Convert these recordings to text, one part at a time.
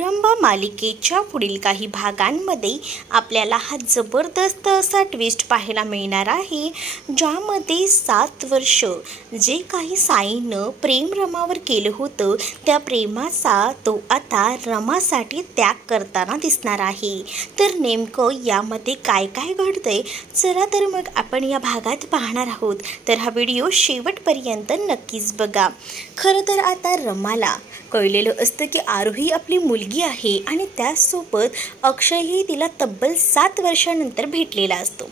रंभा मालिकेच्या पुढील काही भागांमध्ये आपल्याला हा जबरदस्त असा ट्विस्ट पाहायला मिळणार आहे, ज्यामध्ये 7 वर्ष जे काही साईनं प्रेम रमावर केलं होतं त्या प्रेमाचा तो आता रमासाठी त्याग करताना दिसणार आहे। तर नेमकं यामध्ये काय काय घडतंय, चला तर मग आपण या भागात पाहणार आहोत। तर हा व्हिडिओ शेवटपर्यंत नक्कीच बघा। खरं तर आता रमाला कळलेलं असतं की आरोही आपली मुलगी आहे आणि त्याचसोबत अक्षयही तिला तब्बल 7 वर्षानंतर भेटलेला असतो।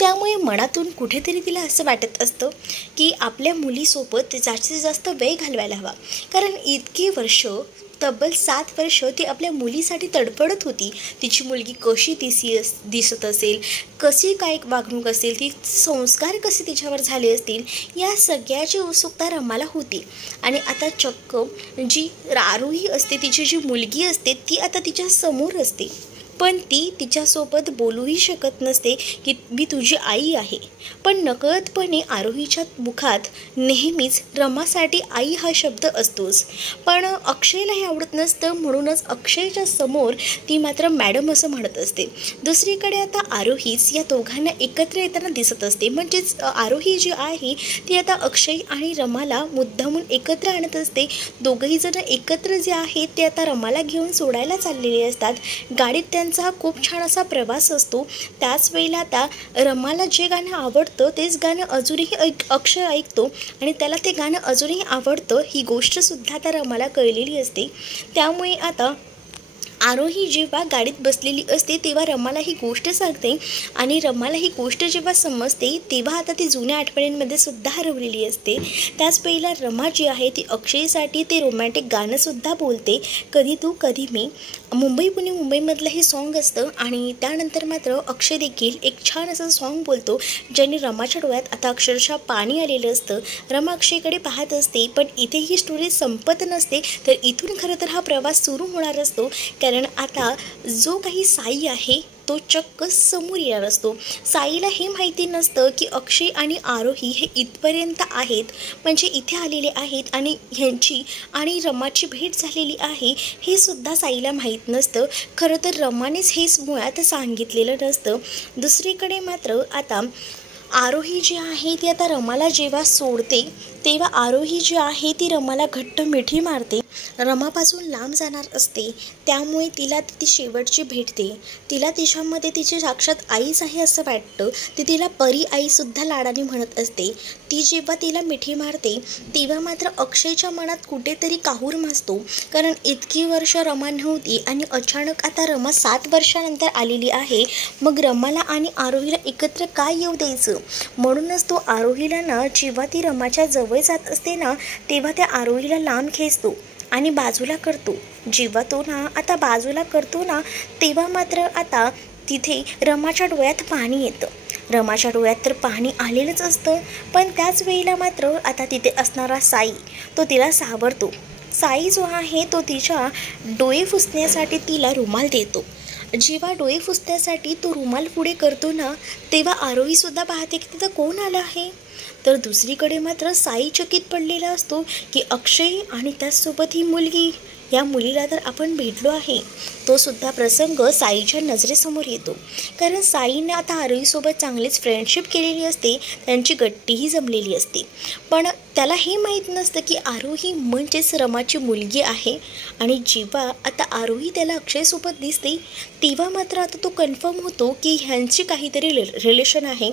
त्यामुळे मनातून कुठेतरी तिला असं वाटत असतं की आपल्या मुलीसोबत जास्तीत जास्त वेळ घालवायला हवा, कारण इतकी वर्ष तब्बल 7 वर्ष ती आपल्या मुलीसाठी तडफडत होती। तिची मुलगी कशी दिसत असेल, कशी काय वागणूक असेल, ती संस्कार कसे तिच्यावर झाले असतील, या सगळ्याची उत्सुकता रमाला होती। आणि आता चक्क जी आरोही असते, तिची जी मुलगी असते, ती आता तिच्या समोर असते, पण ती तिच्यासोबत बोलूही शकत नसते की मी तुझी आई आहे। पण नकळतपणे आरोहीच्या मुखात नेहमीच रमासाठी आई हा शब्द असतोच, पण अक्षयला हे आवडत नसतं, म्हणूनच अक्षयच्या समोर ती मात्र मॅडम असं म्हणत असते। दुसरीकडे आता आरोहीच या दोघांना एकत्र येताना दिसत असते, म्हणजेच आरोही जी आहे ती आता अक्षय आणि रमाला मुद्दामून एकत्र आणत असते। दोघंही जण एकत्र जे आहेत ते आता रमाला घेऊन सोडायला चाललेले असतात। गाडीत त्यांचा खूप छान असा प्रवास असतो। त्याच वेळेला आता रमाला जे गाणं आवडतं तेच गाणं अजूनही अक्षय ऐकतो आणि त्याला ते गाणं अजूनही आवडतं, ही गोष्टसुद्धा आता रमाला कळलेली असते। त्यामुळे आता आरोही जेव्हा गाडीत बसलेली असते तेव्हा रमाला ही गोष्ट सांगते आणि रमाला ही गोष्ट जेव्हा समजते तेव्हा आता ती जुन्या आठवणींमध्ये सुद्धा हरवलेली असते। त्याच वेळेला रमा जी आहे ती अक्षयसाठी ते रोमॅन्टिक गाणंसुद्धा बोलते, कधी तू कधी मी। मुंबई पुणे मुंबईमधलं हे सॉन्ग असतं आणि त्यानंतर मात्र अक्षय देखील एक छान असं सॉन्ग बोलतो, ज्याने रमाच्या डोळ्यात आता अक्षरशः पाणी आलेलं असतं। रमा अक्षयकडे पाहत असते, पण इथे ही स्टोरी संपत नसते, तर इथून खरं तर हा प्रवास सुरू होणार असतो। कारण आता जो काही साई आहे तो चक्क समोर येणार असतो। साईला हे माहिती नसतं की अक्षय आणि आरोही हे इथपर्यंत आहेत, म्हणजे इथे आलेले आहेत आणि ह्यांची आणि रमाची भेट झालेली आहे हे सुद्धा साईला माहीत नसतं। खरं तर रमानेच हेच मुळात सांगितलेलं नसतं। दुसरीकडे मात्र आता आरोही जी आहे ती आता रमाला जेव्हा सोडते तेव्हा आरोही जी आहे ती रमाला घट्ट मिठी मारते, रमापासून लांब जाणार असते। त्यामुळे तिला ती शेवटची भेटते, तिला तिच्यामध्ये तिची साक्षात आईच आहे असं वाटतं। ती तिला परी आईसुद्धा लाडाने म्हणत असते। ती जेव्हा तिला मिठी मारते तेव्हा मात्र अक्षयच्या मनात कुठेतरी काहूर माजतो, कारण इतकी वर्ष रमा नव्हती आणि अचानक आता रमा 7 वर्षानंतर आलेली आहे। मग रमाला आणि आरोहीला एकत्र काय येऊ द्यायचं, म्हणूनच तो आरोहीला ना जेव्हा ती रमाच्या जवळ जात असते ना तेव्हा त्या आरोहीला लांब खेचतो आणि बाजूला करतो। जेव्हा तो ना आता बाजूला करतो ना तेव्हा मात्र आता तिथे रमाच्या डोळ्यात पाणी येतं। रमाच्या डोळ्यात तर पाणी आलेलंच असतं, पण त्याच वेळेला मात्र आता तिथे असणारा साई तो तिला सावरतो। साई जो आहे तो तिच्या डोळे पुसण्यासाठी तिला रुमाल देतो। जेव्हा डोळे पुसण्यासाठी तो रुमाल पुढे करतो ना तेव्हा आरोहीसुद्धा पाहते की तिथं कोण आलं आहे। तर दुसरीकडे मात्र साई चकित पडलेला असतो की अक्षय आणि त्याचसोबत ही मुलगी, या मुलीला तर आपण भेटलो आहे। तो सुद्धा प्रसंग साईच्या नजरेसमोर येतो, कारण साईने आता आरोहीसोबत चांगलीच फ्रेंडशिप केलेली असते, त्यांची गट्टीही जमलेली असते। पण त्याला हे माहीत नसतं की आरोही म्हणजेच रमाची मुलगी आहे। आणि जेव्हा आता आरोही त्याला अक्षयसोबत दिसते तेव्हा मात्र आता तो कन्फर्म होतो की ह्यांची काहीतरी रिलेशन आहे,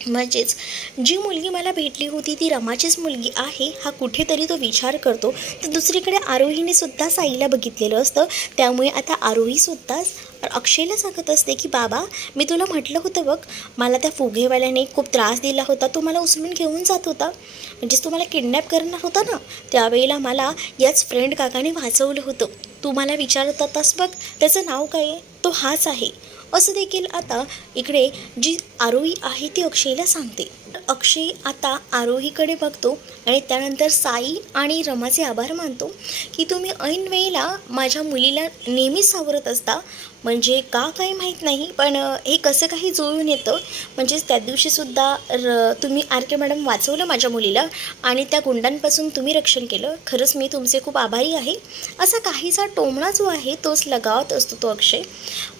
म्हणजेच जी मुलगी मला भेटली होती ती रमाचीच मुलगी आहे हा कुठेतरी तो विचार करतो। तर दुसरीकडे आरोहीने सुद्धा साईला बघितलेलं असतं, त्यामुळे आता आरोहीसुद्धा अक्षयला सांगत असते की बाबा मी तुला म्हटलं होतं बघ, मला त्या फुगेवाल्याने खूप त्रास दिला होता, तो मला उचलून घेऊन जात होता, म्हणजेच तुम्हाला किडनॅप करणार होता ना, त्यावेळेला मला याच फ्रेंड काकाने वाचवलं होतं। तू मला विचारत होतास बघ त्याचं नाव काय आहे, तो हाच आहे, असं देखील आता इकडे जी आरोही आहे ती अक्षयला सांगते। अक्षय आता आरोहीकडे बघतो आणि त्यानंतर साई आणि रमाचे आभार मानतो की तुम्ही ऐन वेळेला माझ्या मुलीला नेहमीच सावरत असता. म्हणजे का काही माहीत नाही, पण हे कसं काही जुळून येतं. म्हणजेच त्या दिवशीसुद्धा तुम्ही आर.के. मॅडम वाचवलं माझ्या मुलीला आणि त्या गुंडांपासून तुम्ही रक्षण केलं. खरंच मी तुमचे खूप आभारी आहे. असा काहीसा टोमणा जो आहे तोच लगावत असतो तो अक्षय.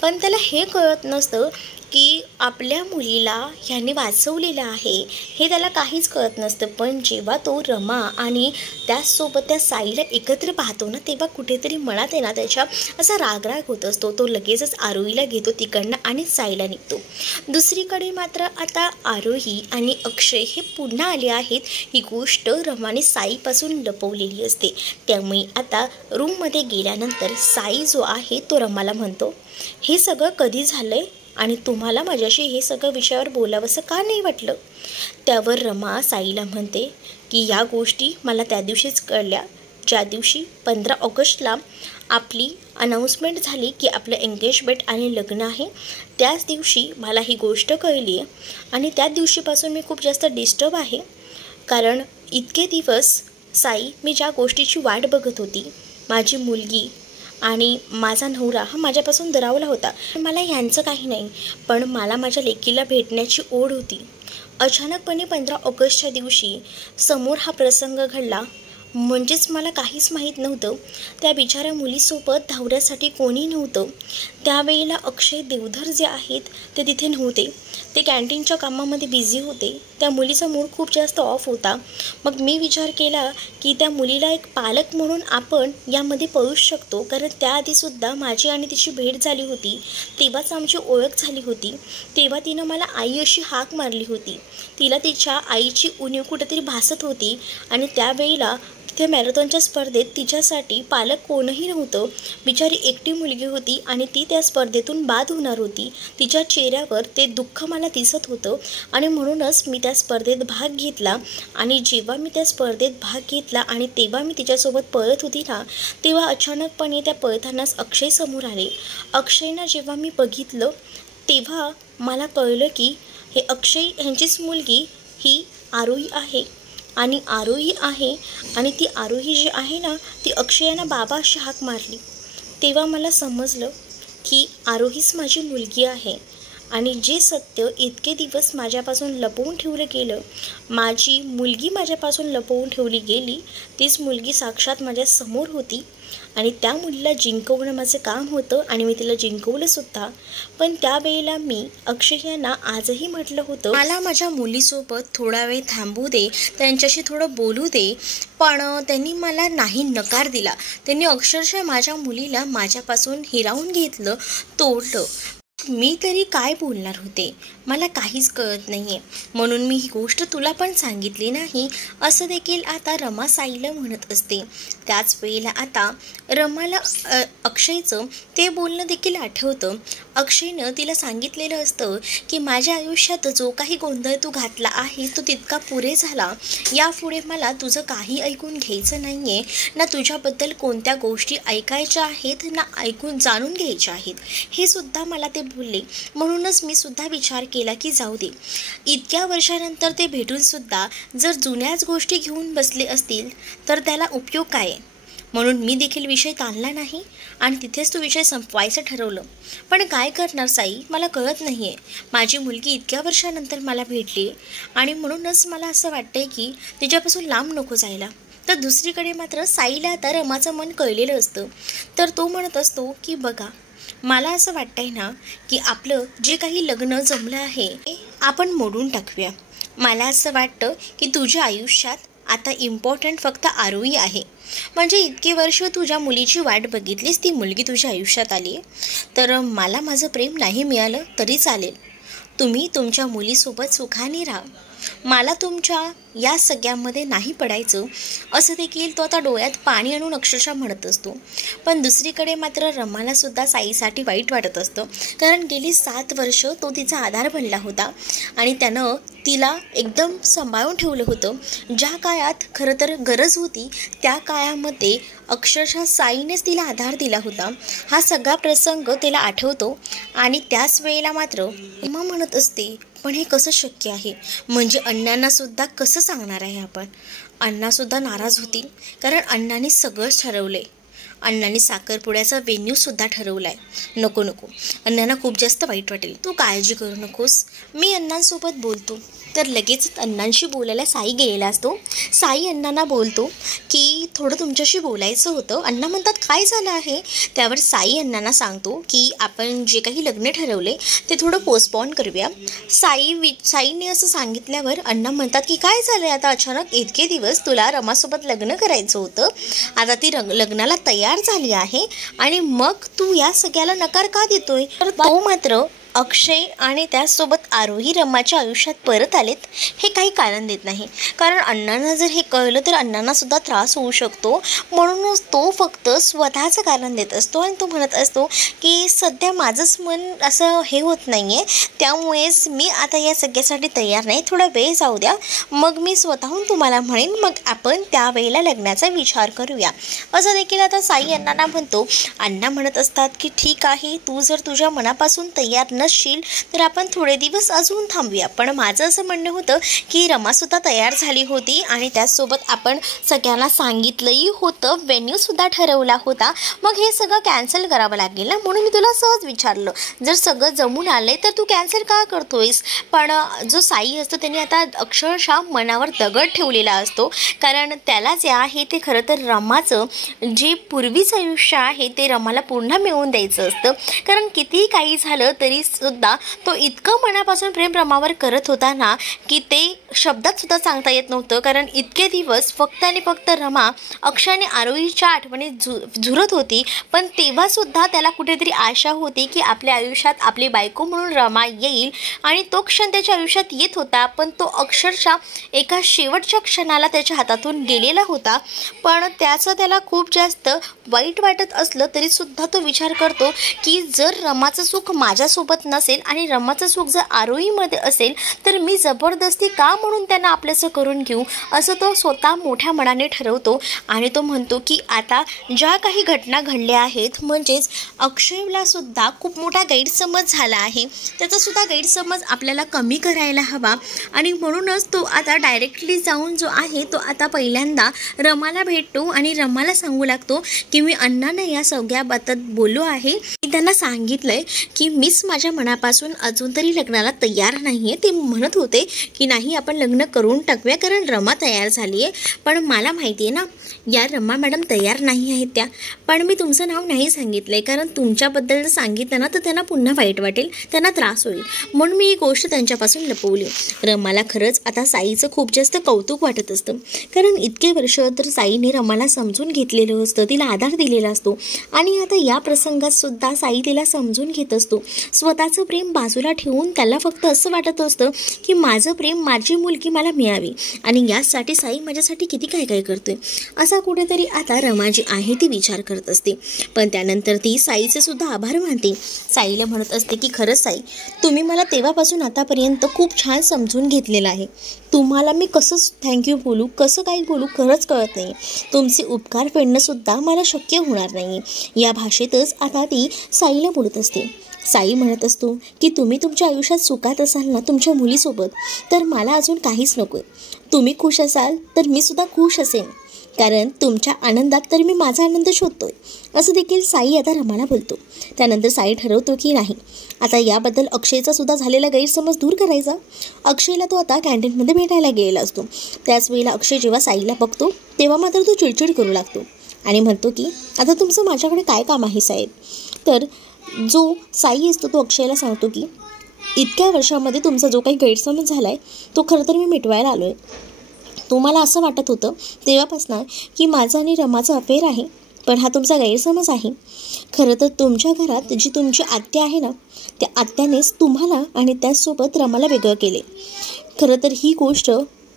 पण त्याला हे कळत नसतं की आपल्या मुलीला ह्यांनी वाचवलेलं आहे हे त्याला काहीच कळत नसतं. पण जेव्हा तो रमा आणि त्याचसोबत त्या साईला एकत्र पाहतो ना, तेव्हा कुठेतरी मनात आहे ना त्याच्या असा रागराग होत असतो. तो लगेचच आरोहीला घेतो तिकडनं आणि साईला निघतो. दुसरीकडे मात्र आता आरोही आणि अक्षय हे पुन्हा आले आहेत. ही गोष्ट रमाने साईपासून लपवलेली असते. त्यामुळे आता रूममध्ये गेल्यानंतर साई जो आहे तो रमाला म्हणतो, हे सगळं कधी झालं आहे आणि तुम्हाला माझ्याशी हे सगळं विषयावर बोलावंसं का नाही वाटलं. त्यावर रमा साईला म्हणते की या गोष्टी मला त्या दिवशीच कळल्या, ज्या दिवशी 15 ऑगस्टला आपली अनाऊन्समेंट झाली की आपलं एंगेजमेंट आणि लग्न आहे. त्याच दिवशी मला ही गोष्ट कळली आहे आणि त्या दिवशीपासून मी खूप जास्त डिस्टर्ब आहे. कारण इतके दिवस साई मी ज्या गोष्टीची वाट बघत होती, माझी मुलगी आणि माझा नवरा हा माझ्यापासून दुरावला होता. मला यांचं काही नाही, पण मला माझ्या लेकीला भेटण्याची ओढ होती. अचानकपणे 15 ऑगस्टच्या दिवशी समोर हा प्रसंग घडला. म्हणजेच मला काहीच माहीत नव्हतं. त्या बिचाऱ्या मुलीसोबत धावण्यासाठी कोणी नव्हतं. त्यावेळेला अक्षय देवधर जे आहेत ते तिथे नव्हते. ते कॅन्टीनच्या कामामध्ये बिझी होते. त्या मुलीचा मूड खूप जास्त ऑफ होता. मग मी विचार केला की त्या मुलीला एक पालक म्हणून आपण यामध्ये पळू शकतो. कारण त्याआधीसुद्धा माझी आणि तिची भेट झाली होती. तेव्हाच आमची ओळख झाली होती. तेव्हा तिनं मला आई अशी हाक मारली होती. तिला तिच्या आईची उणीव कुठेतरी भासत होती आणि त्यावेळेला तिथे मॅरेथॉनच्या स्पर्धेत तिच्यासाठी पालक कोणीही नव्हतं. बिचारी एकटी मुलगी होती आणि ती त्या स्पर्धेतून बाद होणार होती. तिच्या चेहऱ्यावर ते दुःख मला दिसत होतं आणि म्हणूनच मी त्या स्पर्धेत भाग घेतला. आणि जेव्हा मी त्या स्पर्धेत भाग घेतला आणि तेव्हा मी तिच्यासोबत पळत होती ना, तेव्हा अचानकपणे त्या पळतानाच अक्षय समोर आले. अक्षयना जेव्हा मी बघितलं तेव्हा मला कळलं की हे अक्षय ह्यांचीच मुलगी ही आरोही आहे आणि आरोही आहे आणि ती आरोही जी आहे ना, ती अक्षयाना बाबा अशी हाक मारली. तेव्हा मला समजलं की आरोहीच माझी मुलगी आहे आणि जे सत्य इतके दिवस माझ्यापासून लपवून ठेवलं गेलं, माझी मुलगी माझ्यापासून लपवून ठेवली गेली, तीच मुलगी साक्षात माझ्या समोर होती आणि त्या मुलीला जिंकवणं माझं काम होतं आणि मी तिला जिंकवलंसुद्धा. पण त्यावेळेला मी अक्षय यांना आजही म्हटलं होतं, मला माझ्या मुलीसोबत थोडा वेळ थांबू दे, त्यांच्याशी थोडं बोलू दे. पण त्यांनी मला नाही नकार दिला. त्यांनी अक्षरशः माझ्या मुलीला माझ्यापासून हिरावून घेतलं, तोडलं. मी तरी काय बोलणार होते, मला काहीच कळत नाही आहे. म्हणून मी ही गोष्ट तुला पण सांगितली नाही, असं देखील आता रमा साईला म्हणत असते. त्याच वेळेला आता रमाला अक्षयचं ते बोलणं देखील आठवतं. अक्षयनं तिला सांगितलेलं असतं की माझ्या आयुष्यात जो काही गोंधळ तू घातला आहे तो तितका पुरे झाला. यापुढे मला तुझं काही ऐकून घ्यायचं नाही आहे, ना तुझ्याबद्दल कोणत्या गोष्टी ऐकायच्या आहेत ना ऐकून जाणून घ्यायच्या आहेत, हे सुद्धा मला ते बोलले. म्हणूनच मी सुद्धा विचार केला की जाऊ दे, इतक्या वर्षानंतर ते भेटूनसुद्धा जर जुन्याच गोष्टी घेऊन बसले असतील तर त्याला उपयोग काय आहे. म्हणून मी देखील विषय ताणला नाही आणि तिथेच तो विषय संपवायचं ठरवलं. पण काय करणार साई, मला कळत नाही आहे. माझी मुलगी इतक्या वर्षानंतर मला भेटली आणि म्हणूनच मला असं वाटतंय की तिच्यापासून लांब नको जायला. तर दुसरीकडे मात्र साईला आता रमाचं मन कळलेलं असतं. तर तो म्हणत असतो की बघा, मला असं वाटतंय ना की आपलं जे काही लग्न जमलं आहे ते आपण मोडून टाकूया. मला असं वाटतं की तुझ्या आयुष्यात आता इम्पॉर्टंट फक्त आरोही आहे. म्हणजे इतके वर्ष तुझ्या मुलीची वाट बघितलीस, ती मुलगी तुझ्या आयुष्यात आली आहे. तर मला माझं प्रेम नाही मिळालं तरी चालेल, तुम्ही तुमच्या मुलीसोबत सुखाने राहा. मला तुमच्या या सगळ्यामध्ये नाही पडायचं, असं देखील तो आता डोळ्यात पाणी आणून अक्षरशः म्हणत असतो. पण दुसरीकडे मात्र रमालासुद्धा साईसाठी वाईट वाटत असतं. कारण गेली 7 वर्ष तो तिचा आधार बनला होता आणि त्यानं तिला एकदम सांभाळून ठेवलं होतं. ज्या काळात खरं तर गरज होती त्या काळामध्ये अक्षरशः साईनेच तिला आधार दिला होता. हा सगळा प्रसंग तिला आठवतो आणि त्याच वेळेला मात्र रमा म्हणत असते पण हे कसं शक्य आहे? म्हणजे अण्णांनासुद्धा कसं सांगणार आहे आपण? अण्णासुद्धा नाराज होतील, कारण अण्णांनी सगळंच ठरवलं आहे. अण्णांनी साखरपुड्याचा वेन्यूसुद्धा ठरवला आहे. नको नको, अण्णांना खूप जास्त वाईट वाटेल. तू काळजी करू नकोस, मी अण्णांसोबत बोलतो. तर लगेच अण्णांशी बोलायला साई गेलेला असतो. साई अण्णांना बोलतो की थोडं तुमच्याशी बोलायचं होतं. अण्णा म्हणतात काय झालं आहे? त्यावर साई अण्णांना सांगतो की आपण जे काही लग्न ठरवले ते थोडं पोस्टपोन करूया. साईने असं सांगितल्यावर अण्णा म्हणतात की काय झालं आता अचानक? इतके दिवस तुला रमासोबत लग्न करायचं होतं, आता ती लग्नाला तयार झाली आहे आणि मग तू या सगळ्याला नकार का देतोय? तर तो मात्र अक्षय आणि त्याचसोबत आरोही रमाच्या आयुष्यात परत आलेत हे काही कारण देत नाही. कारण अण्णांना जर हे कळलं तर अण्णांनासुद्धा त्रास होऊ शकतो. म्हणूनच तो फक्त स्वतःचं कारण देत असतो आणि तो म्हणत असतो की सध्या माझंच मन असं हे होत नाही आहे, त्यामुळेच मी आता या सगळ्यासाठी तयार नाही, थोडा वेळ जाऊ द्या, मग मी स्वतःहून तुम्हाला म्हणेन, मग आपण त्यावेळेला लग्नाचा विचार करूया असं देखील आता साई अण्णांना म्हणतो. अण्णा म्हणत असतात की ठीक आहे, तू जर तुझ्या मनापासून तयार नसशील तर आपण थोडे दिवस अजून थांबूया. पण माझं असं म्हणणं होतं की रमासुद्धा तयार झाली होती आणि त्याचसोबत आपण सगळ्यांना सांगितलंही होतं, व्हेन्यूसुद्धा ठरवला होता, मग हे सगळं कॅन्सल करावं लागेल ना, म्हणून मी तुला सहज विचारलं. जर सगळं जमून आलंय तर तू कॅन्सल का करतोयस? पण जो साई असतो त्याने आता अक्षरशः मनावर दगड ठेवलेला असतो, कारण त्याला जे आहे ते खरं तर रमाचं जे पूर्वीचं आयुष्य आहे ते रमाला पुन्हा मिळवून द्यायचं असतं. कारण कितीही काही झालं तरी सुद्धा तो इतकं मनापासून प्रेम रमावर करत होता ना की ते शब्दात सुद्धा सांगता येत नव्हतं. कारण इतके दिवस फक्त आणि फक्त रमा अक्षय आणि आरोहीच्या आठवणीत झुरत होती, पण तेव्हासुद्धा त्याला कुठेतरी आशा होती की आपल्या आयुष्यात आपली बायको म्हणून रमा येईल आणि तो क्षण त्याच्या आयुष्यात येत होता. पण तो अक्षरशः एका शेवटच्या क्षणाला त्याच्या हातातून गेलेला होता. पण त्याचं त्याला खूप जास्त वाईट वाटत असलं तरीसुद्धा तो विचार करतो की जर रमाचं सुख माझ्यासोबत नसेल आणि रमाचं सुख जर आरोहीमध्ये असेल तर मी जबरदस्ती का म्हणून त्यांना आपलंसं करून घेऊ, असं तो स्वतः मोठ्या मनाने ठरवतो. आणि तो म्हणतो की आता ज्या काही घटना घडल्या आहेत, म्हणजेच अक्षयला सुद्धा खूप मोठा गैरसमज झाला आहे, त्याचासुद्धा गैरसमज आपल्याला कमी करायला हवा. आणि म्हणूनच तो आता डायरेक्टली जाऊन जो आहे तो आता पहिल्यांदा रमाला भेटतो आणि रमाला सांगू लागतो की मी अण्णांना या सगळ्याबाबत बोललो आहे, मी त्यांना सांगितलंय की मीच माझ्या मनापासून अजून तरी लग्नाला तयार नाही आहे. ते म्हणत होते की नाही आपण लग्न करून टाकूया कारण रमा तयार झाली आहे, पण मला माहिती आहे ना या रमा मॅडम तयार नाही आहेत त्या, पण मी तुमचं नाव नाही सांगितलं आहे कारण तुमच्याबद्दल जर सांगितलं ना तर त्यांना पुन्हा वाईट वाटेल, त्यांना त्रास होईल, म्हणून मी ही गोष्ट त्यांच्यापासून लपवली. रमाला खरंच आता साईचं खूप जास्त कौतुक वाटत असतं, कारण इतके वर्ष तर साईने रमाला समजून घेतलेलं असतं, तिला आधार दिलेला असतो आणि आता या प्रसंगात सुद्धा साई तिला समजून घेत असतो. स्वतःचं प्रेम बाजूला ठेवून त्याला फक्त असं वाटत असतं की माझं प्रेम, माझी मुलगी मला मिळावी आणि यासाठी साई माझ्यासाठी किती काय काय करतोय असा कुठेतरी आता रमा जी आहे ती विचार करत असते. पण त्यानंतर ती साईचे सुद्धा आभार मानते. साईला म्हणत असते की खरंच साई, तुम्ही मला तेव्हापासून आतापर्यंत खूप छान समजून घेतलेलं आहे. तुम्हाला मी कसं थँक्यू बोलू, कसं काही बोलू खरंच कळत नाही. तुमचे उपकार फेडणंसुद्धा मला शक्य होणार नाही. या भाषेतच आता ती साईला बोलत असते. साई म्हणत असतो की तुम्ही तुमच्या आयुष्यात सुखात असाल ना तुमच्या मुलीसोबत, तर मला अजून काहीच नको. तुम्ही खुश असाल तर मी सुद्धा खुश असेन, कारण तुमच्या आनंदात तर मी माझा आनंद शोधतोय, असं देखील साई आता रमाला बोलतो. त्यानंतर साई ठरवतो की नाही आता याबद्दल अक्षयचा सुद्धा झालेला गैरसमज दूर करायचा. अक्षयला तो आता कॅन्टीनमध्ये भेटायला गेलेला असतो. त्याच वेळेला अक्षय जेव्हा साईला बघतो तेव्हा मात्र तो चिडचिड करू लागतो आणि म्हणतो की आता तुमचं माझ्याकडे काय काम आहे साहेब. तर जो साई असतो तो अक्षयला सांगतो की इतक्या वर्षामध्ये तुमचा जो काही गैरसमज झाला आहे तो खरं तर मी मिटवायला आलो आहे. तुम्हाला असं वाटत होतं तेव्हापासून की माझं आणि रमाचं अफेअर आहे, पण हा तुमचा गैरसमज आहे. खरं तर तुमच्या घरात जी तुमची आत्या आहे ना त्या आत्यानेच तुम्हाला आणि त्याचसोबत रमाला वेगळं केले. खरं तर ही गोष्ट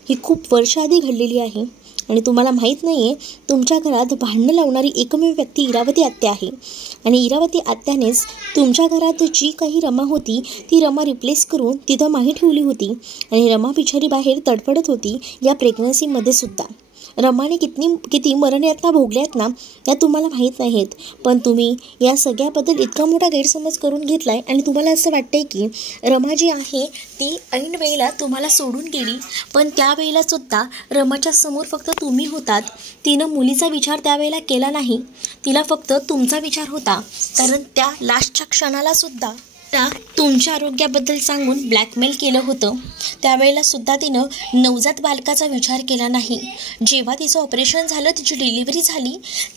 ही खूप वर्षाआधी घडलेली आहे आणि तुम्हाला माहीत नाही आहे तुमच्या घरात भांडणं लावणारी एकमेव व्यक्ती इरावती आत्या आहे आणि इरावती आत्यानेच तुमच्या घरात जी काही रमा होती ती रमा रिप्लेस करून तिथं माही ठेवली होती आणि रमा बिचारी बाहेर तडफडत होती या प्रेग्नन्सीमध्ये सुद्धा. रमाने किती मरणयातना भोगल्यात ना त्या तुम्हाला माहीत नाहीत, पण तुम्ही या सगळ्याबद्दल इतका मोठा गैरसमज करून घेतलाय आणि तुम्हाला असं वाटतंय की रमा जी आहे ती ऐन वेळेला तुम्हाला सोडून गेली, पण त्यावेळेला सुद्धा रमाच्या समोर फक्त तुम्ही होतात. तिनं मुलीचा विचार त्यावेळेला केला नाही, तिला फक्त तुमचा विचार होता, कारण त्या लास्टच्या क्षणाला सुद्धा त्या तुमच्या आरोग्याबद्दल सांगून ब्लॅकमेल केलं होतं. त्यावेळेला सुद्धा तिनं नवजात बालकाचा विचार केला नाही. जेव्हा तिचं ऑपरेशन झालं, तिची डिलिव्हरी झाली,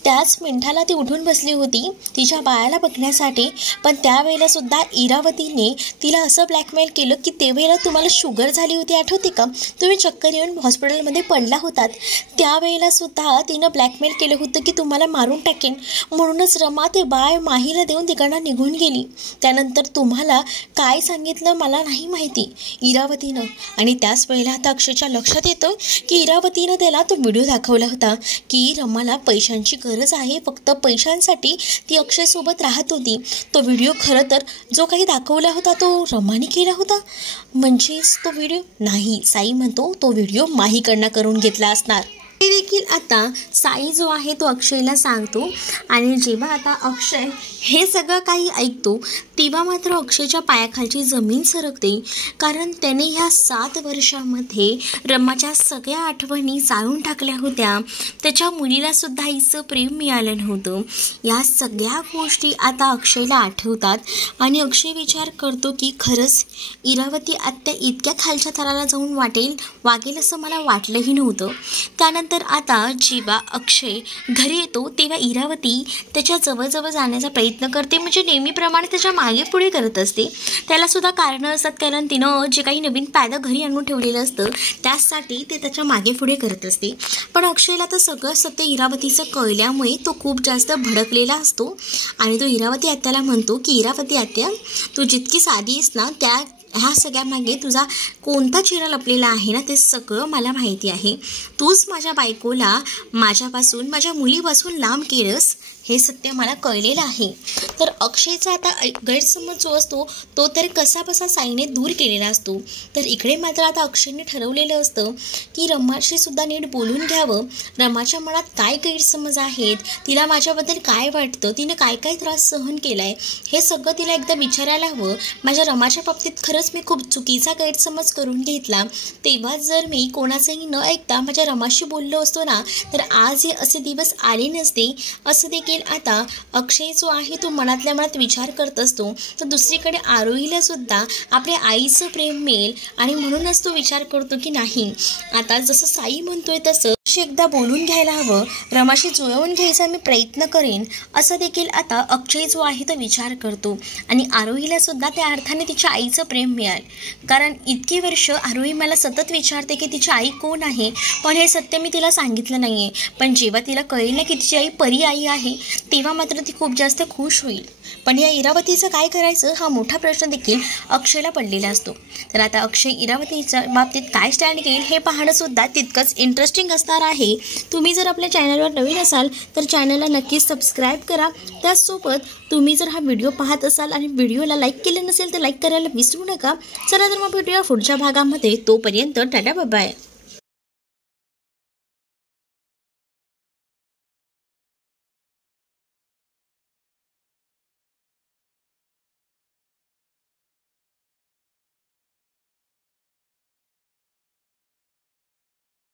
त्याच मिनिटाला ती उठून बसली होती तिच्या बाळाला बघण्यासाठी, पण त्यावेळेला सुद्धा इरावतीने तिला असं ब्लॅकमेल केलं की त्यावेळेला तुम्हाला शुगर झाली होती, आठवते का? तुम्ही चक्कर येऊन हॉस्पिटलमध्ये पडला होतात. त्यावेळेला सुद्धा तिनं ब्लॅकमेल केलं होतं की तुम्हाला मारून टाकेन. म्हणूनच रमा ते बाळ माहीला देऊन तिकडनं निघून गेली. त्यानंतर तुम्हाला काय सांगितलं मला नाही माहिती इरावतीनं, आणि त्याच वेळेला आता अक्षयच्या लक्षात येतं की इरावतीनं त्याला तो व्हिडिओ दाखवला होता की रमाला पैशांची गरज आहे, फक्त पैशांसाठी ती अक्षयसोबत राहत होती. तो व्हिडिओ खरं तर जो काही दाखवला होता तो रमाने केला होता, म्हणजेच तो व्हिडिओ नाही, साई म्हणतो तो व्हिडिओ माहीकडनं करून घेतला असणार. ते देखील आता साई जो आहे तो अक्षयला सांगतो, आणि जेव्हा आता अक्षय हे सगळं काही ऐकतो तेव्हा मात्र अक्षयच्या पायाखालची जमीन सरकते, कारण त्याने ह्या 7 वर्षामध्ये रमाच्या सगळ्या आठवणी जाळून टाकल्या होत्या. त्याच्या मुलीला सुद्धा आईचं प्रेम मिळालं नव्हतं. या सगळ्या गोष्टी आता अक्षयला आठवतात आणि अक्षय विचार करतो की खरंच इरावती आत्या इतक्या खालच्या थराला जाऊन वागेल असं मला वाटलंही नव्हतं. त्यानंतर आता जेव्हा अक्षय घरी येतो तेव्हा इरावती त्याच्या जवळजवळ जाण्याचा प्रयत्न करते, म्हणजे नेहमीप्रमाणे त्याच्या मागे पुढे करत असते. त्यालासुद्धा कारणं असतात, कारण तिनं जे काही नवीन पैदा घरी आणून ठेवलेलं असतं त्यासाठी ते त्याच्या मागे पुढे करत असते. पण अक्षयला तर सगळं सत्य इरावतीचं कळल्यामुळे तो खूप जास्त भडकलेला असतो आणि तो इरावती आत्याला म्हणतो की इरावती आत्या, तू जितकी साधी आहेस ना ह्या सगळ्यामागे तुझा कोणता चेहरा लपलेला आहे ना ते सगळं मला माहिती आहे. तूच माझ्या बायकोला माझ्यापासून माझ्या मुलीपासून लांब केलंस हे सत्य मला कळलेलं आहे. तर अक्षयचा आता गैरसमज जो असतो तो तर कसाबसा साईने दूर केलेला असतो. तर इकडे मात्र आता अक्षयने ठरवलेलं असतं की रमाशी सुद्धा नीट बोलून घ्यावं. रमाच्या मनात काय गैरसमज आहेत, तिला माझ्याबद्दल काय वाटतं, तिने काय काय त्रास सहन केला आहे हे सगळं तिला एकदा विचारायला हवं. माझ्या रमाच्या बाबतीत खरंच मी खूप चुकीचा गैरसमज करून घेतला, तेव्हा जर मी कोणाचंही न ऐकता माझ्या रमाशी बोललो असतो ना तर आज हे असे दिवस आले नसते, असं देखील आता अक्षय जो आहे तो मनातल्या मनात विचार करत असतो. तर दुसरीकडे आरोहीला सुद्धा आपल्या आईचं प्रेम मिळेल आणि म्हणूनच तो विचार करतो की नाही, आता जसं साई म्हणतोय तसं एकदा बोलून घ्यायला हवं, रमाशी जुळवून घ्यायचा मी प्रयत्न करेन, असं देखील आता अक्षय जो आहे तो विचार करतो. आणि आरोहीला सुद्धा त्या अर्थाने तिच्या आईचं प्रेम मिळाल, कारण इतकी वर्ष आरोही मला सतत विचारते की तिची आई कोण आहे, पण हे सत्य मी तिला सांगितलं नाही आहे. पण जेव्हा तिला कळेल ना की तिची आई परी आई आहे तेव्हा मात्र ती खूप जास्त खुश होईल. पण या इरावतीचं काय करायचं हा मोठा प्रश्न देखील अक्षयला पडलेला असतो. तर आता अक्षय इरावतीच्या बाबतीत काय स्टँड घेईल हे पाहणं सुद्धा तितकंच इंटरेस्टिंग असणार आहे. तुम्ही जर आपल्या चॅनलवर नवीन असाल तर चॅनलला नक्कीच सबस्क्राईब करा. त्याचसोबत तुम्ही जर हा व्हिडिओ पाहत असाल आणि व्हिडिओला लाईक केले नसेल तर लाईक करायला विसरू नका. चला तर मग भेटूया पुढच्या भागामध्ये. तोपर्यंत टाटा बाय बाय.